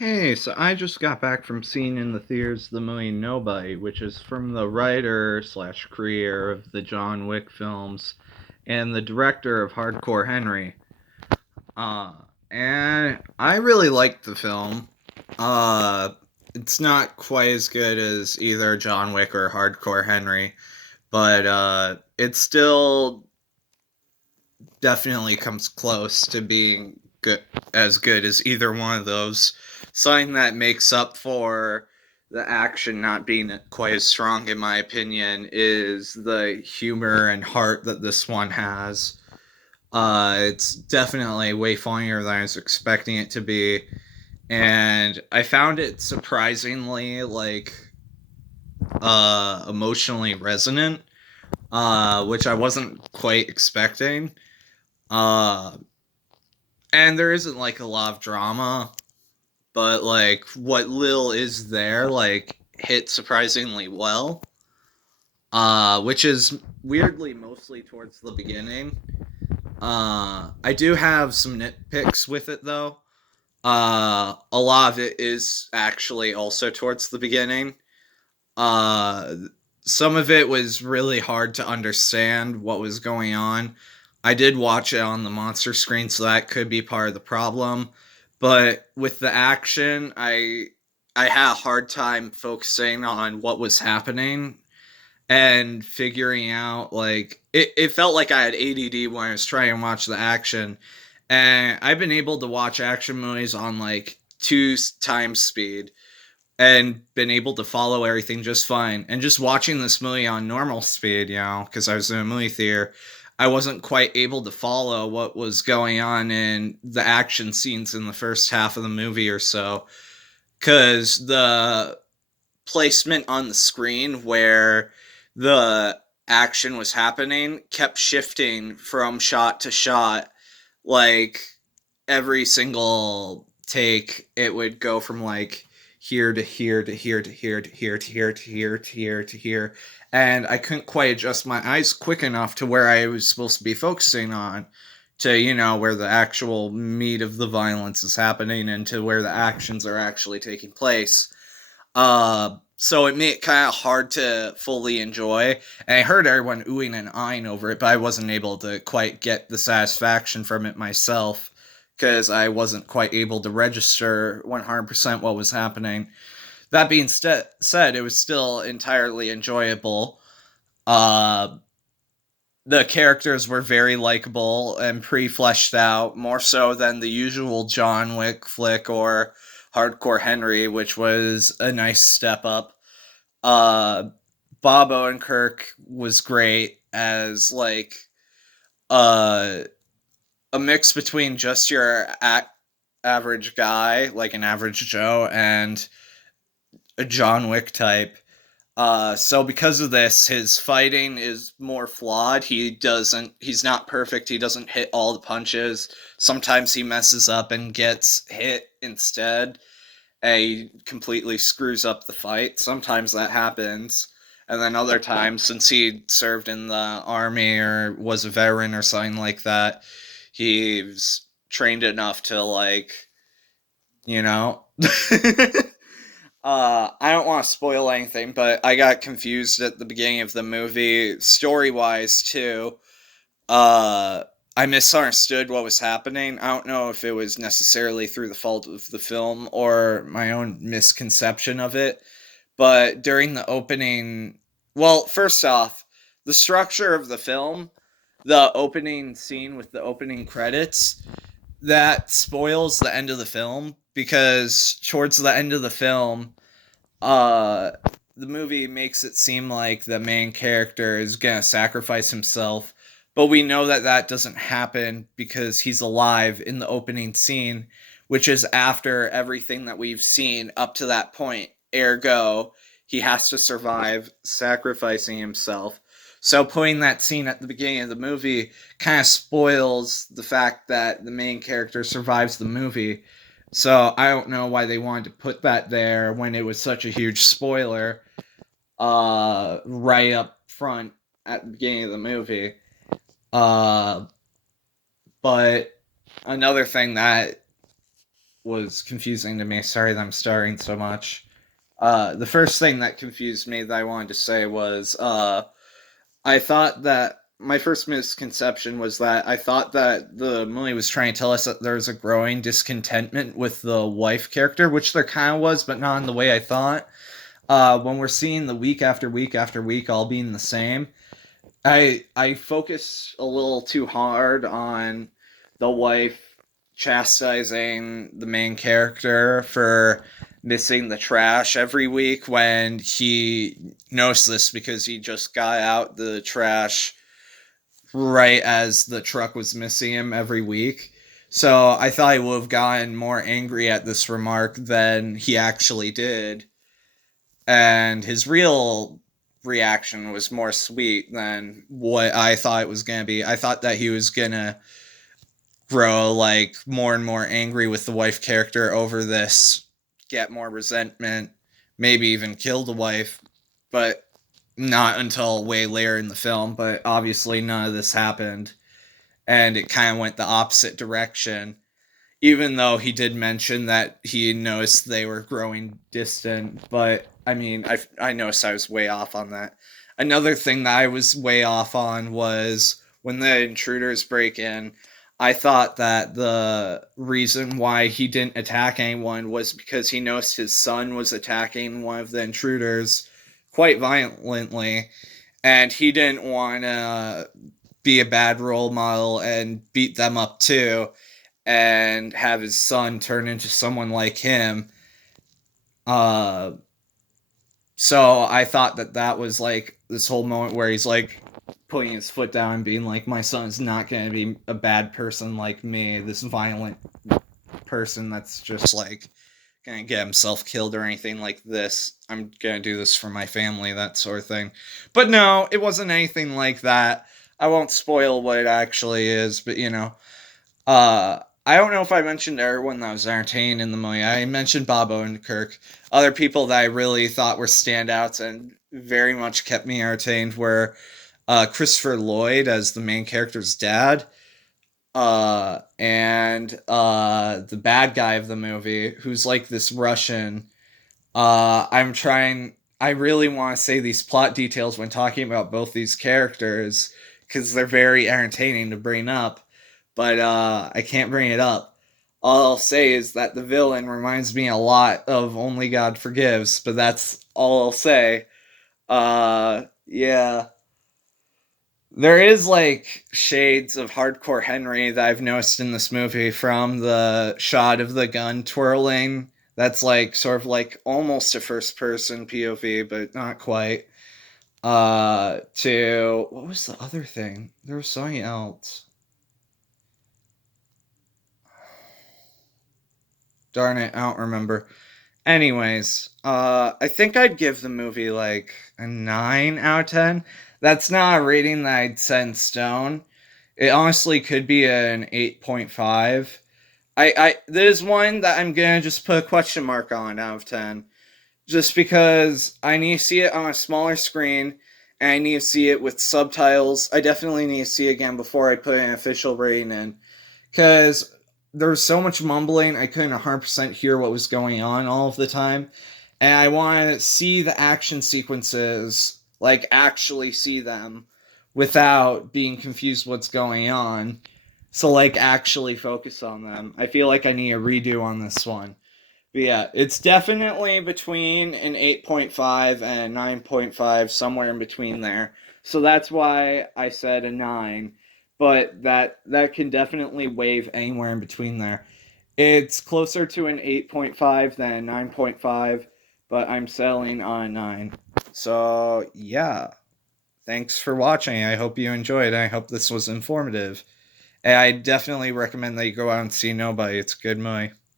Hey, so I just got back from seeing in the theaters the movie Nobody, which is from the writer slash creator of the John Wick films and the director of Hardcore Henry. Uh, and I really liked the film. Uh, it's not quite as good as either John Wick or Hardcore Henry, but it still definitely comes close to being good as either one of those. Something that makes up for the action not being quite as strong, in my opinion, is the humor and heart that this one has. It's definitely way funnier than I was expecting it to be, and I found it surprisingly emotionally resonant, which I wasn't quite expecting. Uh, and there isn't like a lot of drama, but like what Lil is there hit surprisingly well. Which is weirdly mostly towards the beginning. I do have some nitpicks with it though. A lot of it is actually also towards the beginning. Uh, some of it was really hard to understand what was going on. I did watch it on the monster screen, so that could be part of the problem. But with the action, I had a hard time focusing on what was happening and figuring out it felt like I had ADD when I was trying to watch the action. And I've been able to watch action movies on like two times speed and been able to follow everything just fine. And just watching this movie on normal speed, because I was in a movie theater, I wasn't quite able to follow what was going on in the action scenes in the first half of the movie or so. Because the placement on the screen where the action was happening kept shifting from shot to shot. Like every single take, it would go from like here to here to here to here to here to here to here to here to here, and I couldn't quite adjust my eyes quick enough to where I was supposed to be focusing on, to where the actual meat of the violence is happening and to where the actions are actually taking place. So it made it kind of hard to fully enjoy. And I heard everyone oohing and eyeing over it, but I wasn't able to quite get the satisfaction from it myself because I wasn't quite able to register 100% what was happening. That being said, it was still entirely enjoyable. Uh, the characters were very likable and pre fleshed out, more so than the usual John Wick flick or Hardcore Henry, which was a nice step up. Uh, Bob Odenkirk was great as uh, a mix between just your average guy, like an average Joe, and a John Wick type. So because of this, his fighting is more flawed. He's not perfect. He doesn't hit all the punches. Sometimes he messes up and gets hit instead. And he completely screws up the fight. Sometimes that happens. And then other times, since he served in the army or was a veteran or something like that, he's trained enough to you know. I don't want to spoil anything, but I got confused at the beginning of the movie, story wise too. Uh, I misunderstood what was happening. I don't know if it was necessarily through the fault of the film or my own misconception of it, but during the opening, well, first off, the structure of the film, the opening scene with the opening credits, that spoils the end of the film because towards the end of the film, uh the movie makes it seem like the main character is gonna sacrifice himself, but we know that that doesn't happen because he's alive in the opening scene, which is after everything that we've seen up to that point. Ergo, he has to survive sacrificing himself. So putting that scene at the beginning of the movie kind of spoils the fact that the main character survives the movie. So I don't know why they wanted to put that there when it was such a huge spoiler right up front at the beginning of the movie. Uh but another thing that was confusing to me. Sorry that I'm starting so much. The first thing that confused me that I wanted to say was I thought that my first misconception was that I thought that the movie was trying to tell us that there was a growing discontentment with the wife character, which there kind of was, but not in the way I thought. When we're seeing the week after week after week all being the same, I focus a little too hard on the wife chastising the main character for missing the trash every week when he knows this because he just got out the trash right as the truck was missing him every week. So I thought he would have gotten more angry at this remark than he actually did. And his real reaction was more sweet than what I thought it was going to be. I thought that he was going to grow like more and more angry with the wife character over this, get more resentment, maybe even kill the wife, but not until way later in the film. But obviously none of this happened, and it kind of went the opposite direction. Even though he did mention that he noticed they were growing distant, but I mean, I noticed I was way off on that. Another thing that I was way off on was when the intruders break in. I thought that the reason why he didn't attack anyone was because he noticed his son was attacking one of the intruders quite violently, and he didn't want to be a bad role model and beat them up too and have his son turn into someone like him. Uh, so I thought that that was like this whole moment where he's like putting his foot down and being like, my son's not going to be a bad person like me, this violent person that's just like going to get himself killed or anything like this. I'm going to do this for my family, that sort of thing. But no, it wasn't anything like that. I won't spoil what it actually is, but you know, I don't know if I mentioned everyone that was entertaining in the movie. I mentioned Bob Odenkirk. Other people that I really thought were standouts and very much kept me entertained were Christopher Lloyd as the main character's dad, and the bad guy of the movie, who's like this Russian. I really want to say these plot details when talking about both these characters because they're very entertaining to bring up, but I can't bring it up. All I'll say is that the villain reminds me a lot of Only God Forgives, but that's all I'll say. Yeah. There is like shades of Hardcore Henry that I've noticed in this movie, from the shot of the gun twirling. That's like sort of like almost a first person POV, but not quite. To what was the other thing? There was something else. Darn it, I don't remember. Anyways, I think I'd give the movie like a 9 out of 10. That's not a rating that I'd set in stone. It honestly could be an 8.5. There's one that I'm gonna just put a question mark on out of 10. Just because I need to see it on a smaller screen and I need to see it with subtitles. I definitely need to see it again before I put an official rating in. Because there was so much mumbling, I couldn't 100% hear what was going on all of the time. And I want to see the action sequences, like actually see them without being confused what's going on. So, like, actually focus on them. I feel like I need a redo on this one. But yeah, it's definitely between an 8.5 and a 9.5, somewhere in between there. So that's why I said a 9. But that can definitely wave anywhere in between there. It's closer to an 8.5 than a 9.5, but I'm settling on a 9. So yeah, thanks for watching. I hope you enjoyed. I hope this was informative. And I definitely recommend that you go out and see Nobody. It's a good movie.